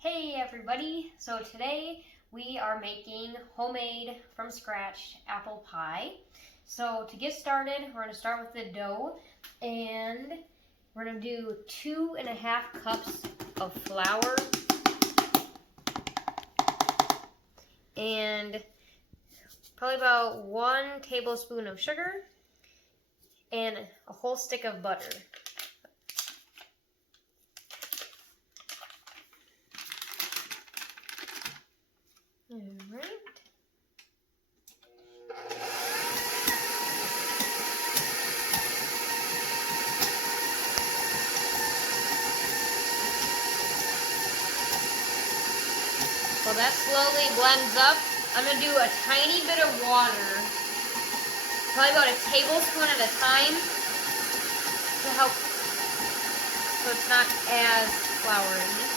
Hey everybody! So today we are making homemade from scratch apple pie. So to get started, we're going to start with the dough and we're going to do 2.5 cups of flour and probably about 1 tablespoon of sugar and a whole stick of butter. Alright. While that slowly blends up, I'm going to do a tiny bit of water, probably about a tablespoon at a time, to help so it's not as floury.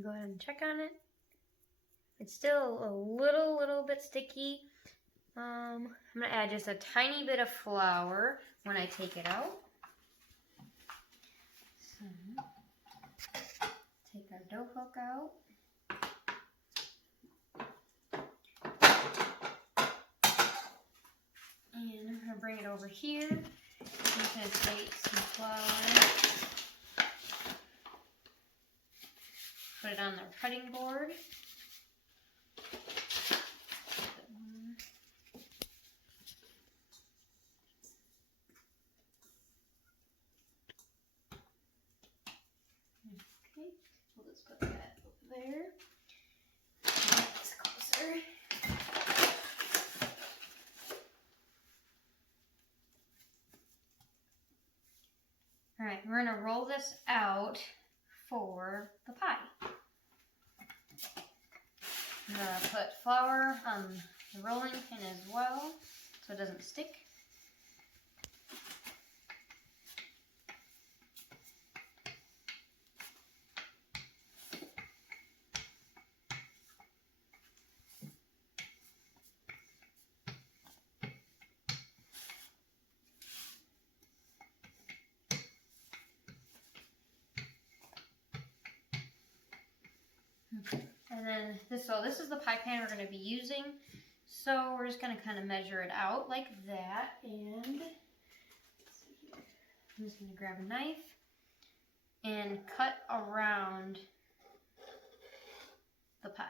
Go ahead and check on it. It's still a little bit sticky. I'm going to add just a tiny bit of flour when I take it out. So, take our dough hook out. And I'm going to bring it over here. I'm just going to take some flour. Put it on the cutting board. Okay, we'll just put that over there. That's closer. Alright, we're going to roll this out for the pie. I'm going to put flour on the rolling pin as well so it doesn't stick. And then this is the pie pan we're going to be using. So we're just going to kind of measure it out like that. And let's see here. I'm just going to grab a knife and cut around the pie.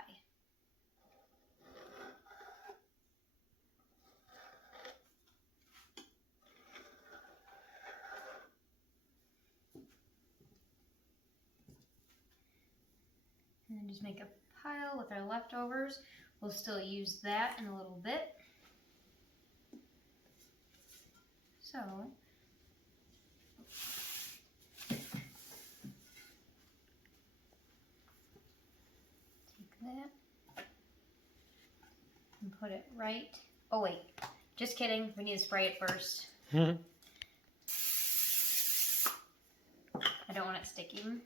And then just make a pile with our leftovers. We'll still use that in a little bit. So, take that and put it right. Oh wait, just kidding. We need to spray it first. I don't want it sticking.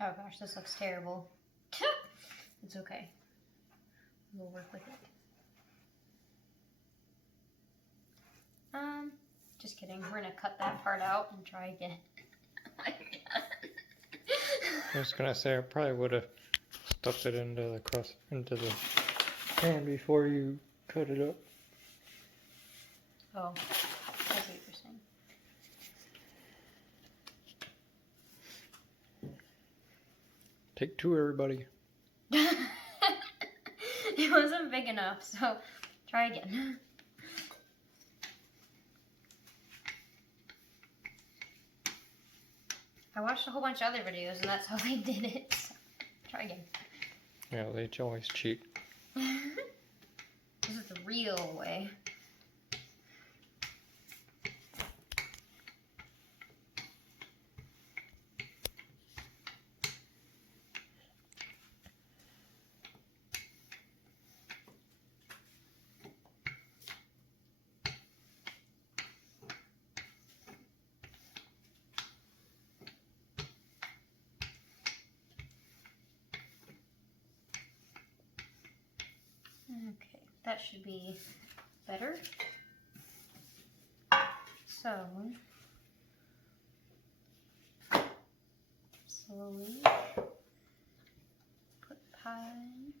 Oh gosh, this looks terrible. It's okay. We'll work with it. Just kidding. We're gonna cut that part out and try again. I was gonna say I probably would have stuffed it into the crust, into the pan before you cut it up. Oh, that's what you're saying. Take two, everybody. It wasn't big enough, so try again. I watched a whole bunch of other videos and that's how they did it. So try again. Yeah, they always cheat. This is the real way. Okay, that should be better. So, slowly put pie in.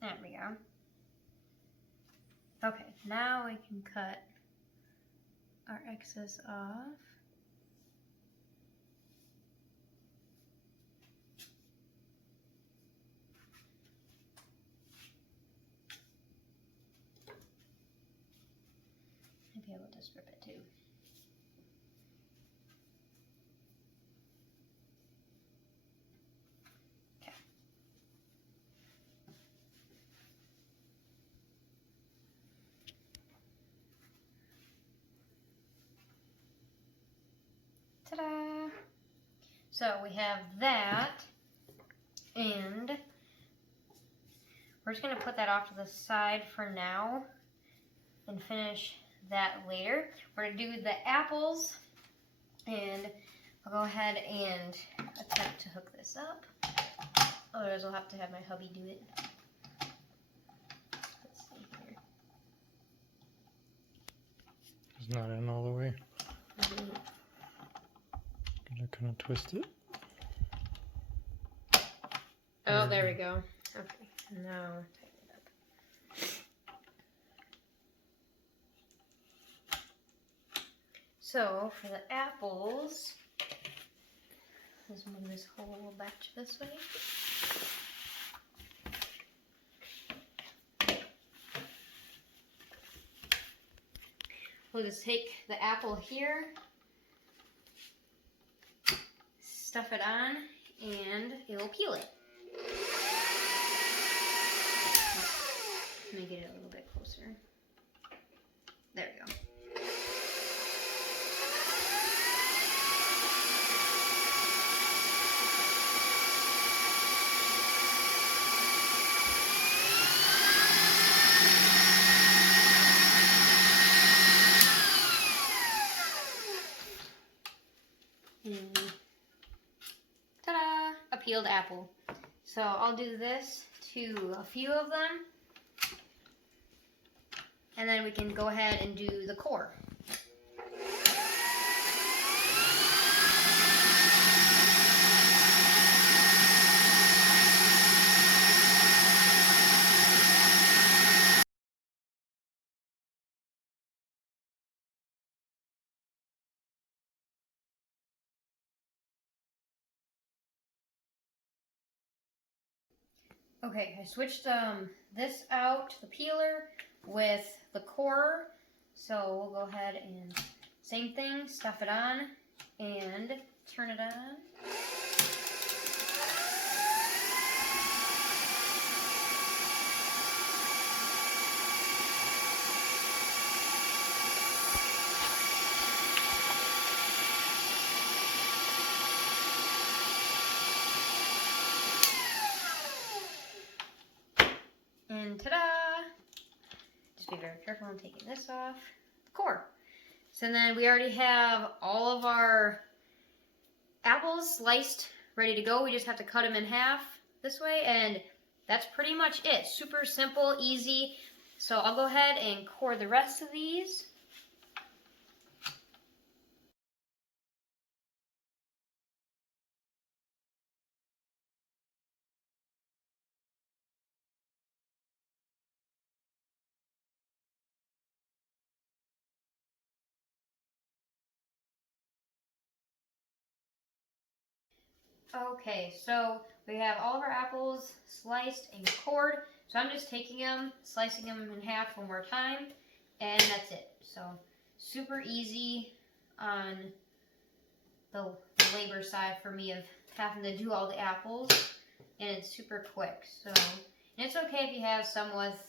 There we go. Okay, now we can cut our excess off. Maybe I will just rip it too. Okay. Ta-da! So we have that, and we're just going to put that off to the side for now and finish that later. We're going to do the apples, and I'll go ahead and attempt to hook this up. Otherwise I'll have to have my hubby do it. Let's see here. It's not in all the way. Gonna kind of twist it. Oh, there we go. Okay, now tighten it up. So for the apples, let's move this whole batch this way. We'll just take the apple here, stuff it on, and it will peel it. Let me get it a little bit closer. There we go. Ta-da! A peeled apple. So I'll do this to a few of them, and then we can go ahead and do the core. Okay, I switched this out, the peeler, with the core. So we'll go ahead and same thing, stuff it on and turn it on. And ta-da! Just be very careful when taking this off. The core. So then we already have all of our apples sliced, ready to go. We just have to cut them in half this way, and that's pretty much it. Super simple, easy. So I'll go ahead and core the rest of these. Okay, so we have all of our apples sliced and cored. So I'm just taking them, slicing them in half one more time, and that's it. So super easy on the labor side for me of having to do all the apples, and it's super quick. So, and it's okay if you have some with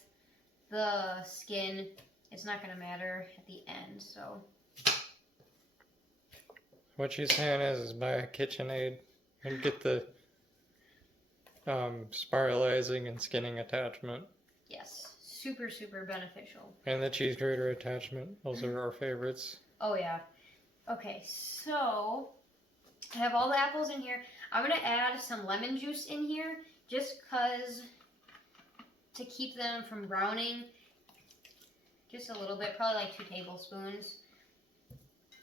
the skin. It's not gonna matter at the end. So What she's saying is buy a KitchenAid and get the spiralizing and skinning attachment. yes, super, super beneficial. And the cheese grater attachment. Those are our favorites. Oh yeah. Okay, so I have all the apples in here. I'm gonna add some lemon juice in here just cause to keep them from browning. Just a little bit, probably like 2 tablespoons.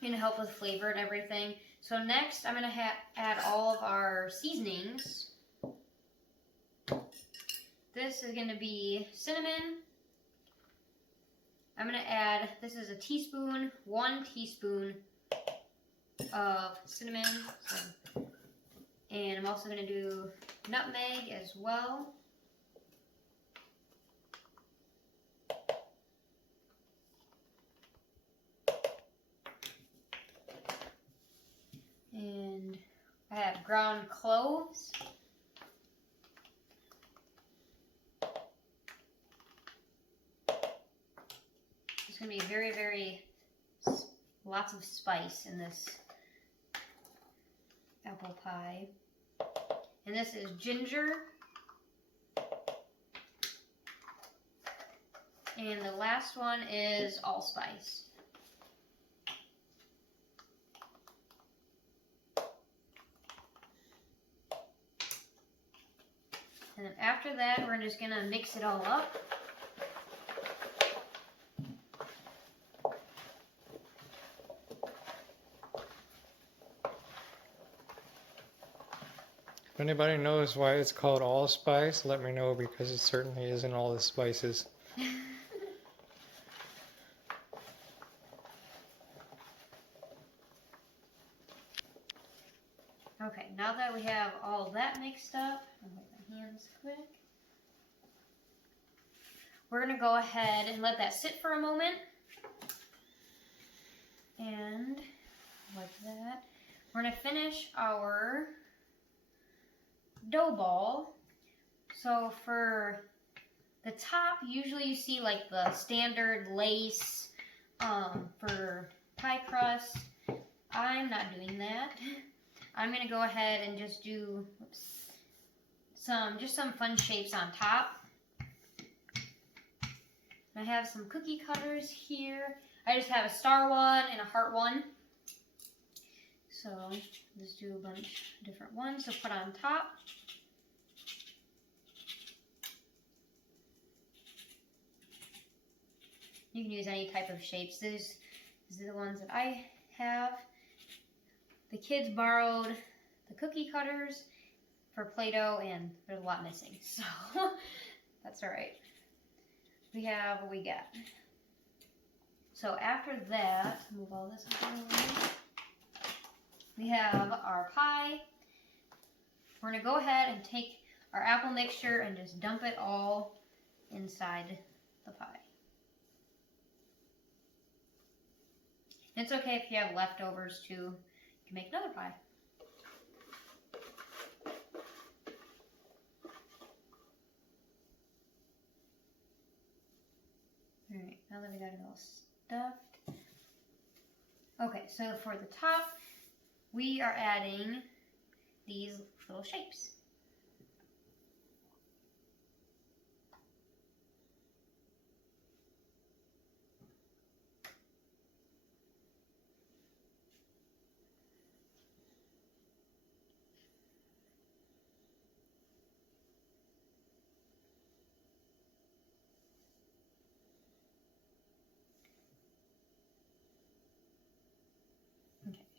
Gonna help with flavor and everything. So next I'm gonna add all of our seasonings. This is gonna be cinnamon. I'm gonna add, this is a teaspoon, 1 teaspoon of cinnamon. And I'm also gonna do nutmeg as well. And I have ground cloves. There's going to be very lots of spice in this apple pie. And this is ginger. And the last one is allspice. And then after that, we're just gonna mix it all up. If anybody knows why it's called allspice, let me know because it certainly isn't all the spices. Okay, now that we have all that mixed up, I'll make my hands quick. We're gonna go ahead and let that sit for a moment. And like that. We're gonna finish our dough ball. So for the top, usually you see like the standard lace for pie crust. I'm not doing that. I'm gonna go ahead and just do some fun shapes on top. I have some cookie cutters here. I just have a star one and a heart one. So just do a bunch of different ones to put on top. You can use any type of shapes. These are the ones that I have. The kids borrowed the cookie cutters for Play-Doh, and there's a lot missing, so that's all right. We have what we got. So after that, move all this out of the way. We have our pie. We're gonna go ahead and take our apple mixture and just dump it all inside the pie. It's okay if you have leftovers too. You can make another pie. Alright, now that we got it all stuffed. Okay, so for the top, we are adding these little shapes.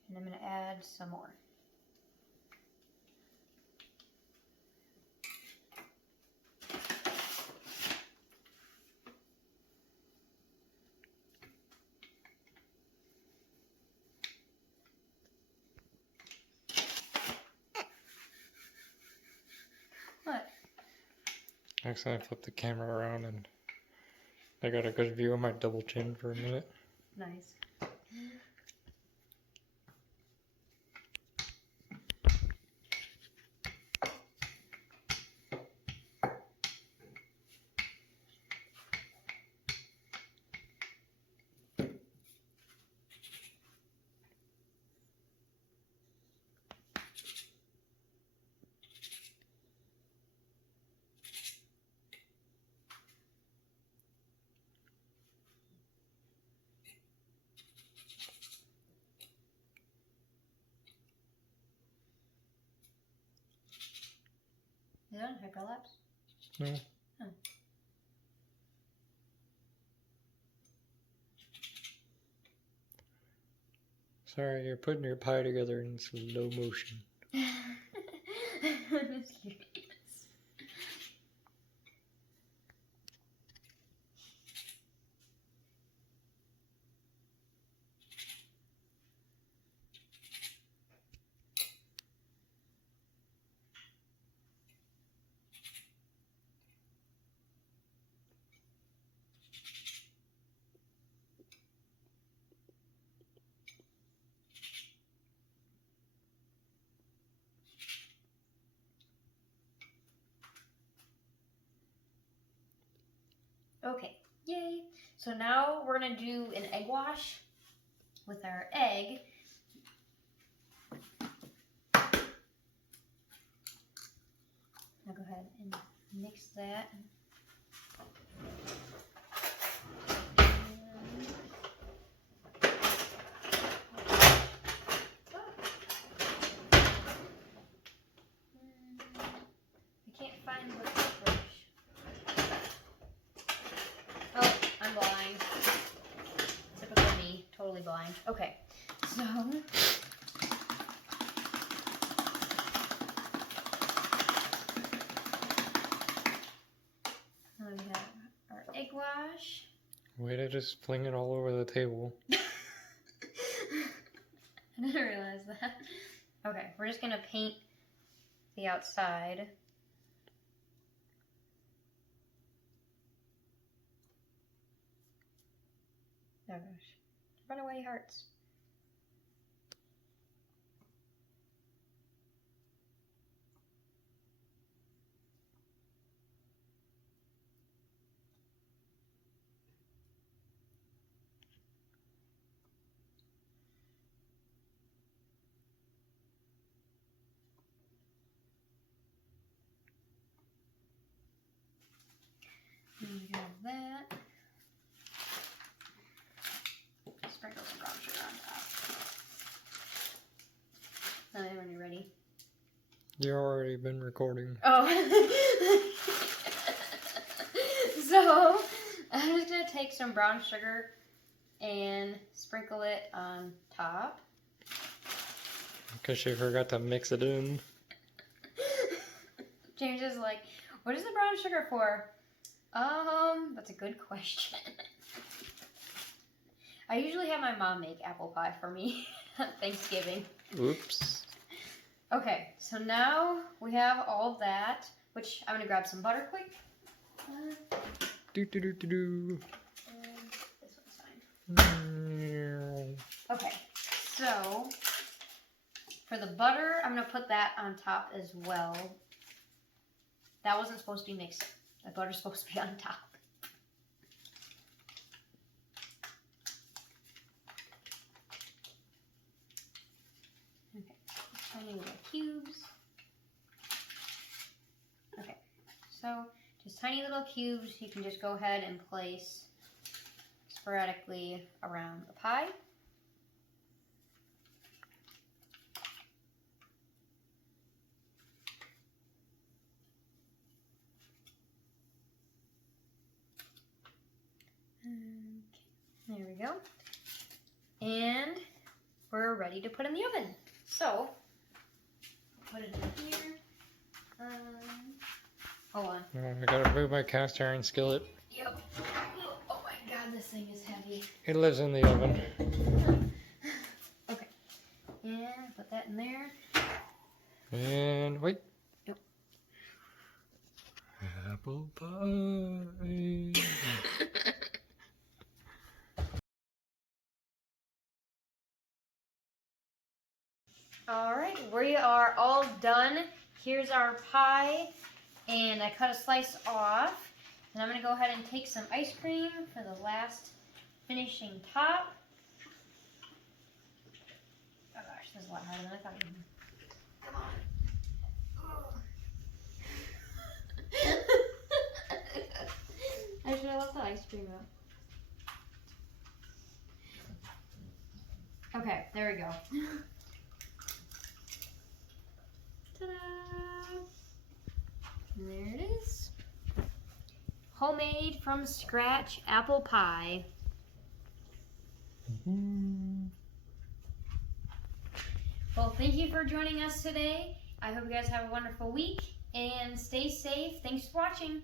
And I'm going to add some more. What? Actually, I flipped the camera around and I got a good view of my double chin for a minute. Nice. You done? Hyperlapse? No. Oh. Sorry, you're putting your pie together in slow motion. I'm just curious. Okay, yay. So now we're gonna do an egg wash with our egg. Now go ahead and mix that. I can't find the brush. Oh, I'm blind. Typical me, totally blind. Okay, so now we have our egg wash. Way to just fling it all over the table. I didn't realize that. Okay, we're just gonna paint the outside. Oh gosh. Run away, hearts. And we have that. Sprinkle some brown sugar on top. Now when you're ready. You've already been recording. Oh. So, I'm just going to take some brown sugar and sprinkle it on top. Because she forgot to mix it in. James is like, what is the brown sugar for? That's a good question. I usually have my mom make apple pie for me at Thanksgiving. Oops. Okay, so now we have all of that, which I'm gonna grab some butter quick. Do do do do do. And this one's fine. Mm. Okay, so for the butter, I'm gonna put that on top as well. That wasn't supposed to be mixed. The butter's supposed to be on top. Okay, tiny little cubes. Okay, so just tiny little cubes you can just go ahead and place sporadically around the pie. Okay, there we go. And we're ready to put in the oven. So, put it in here. Hold on. I gotta move my cast iron skillet. Yep. Oh my god, this thing is heavy. It lives in the oven. Okay. And put that in there. And wait. Yep. Apple pie. Alright, we are all done. Here's our pie. And I cut a slice off. And I'm going to go ahead and take some ice cream for the last finishing top. Oh gosh, this is a lot harder than I thought it would be. Come on. I should have left the ice cream out. Okay, there we go. Ta-da! And there it is. Homemade from scratch apple pie. Well, thank you for joining us today. I hope you guys have a wonderful week and stay safe. Thanks for watching.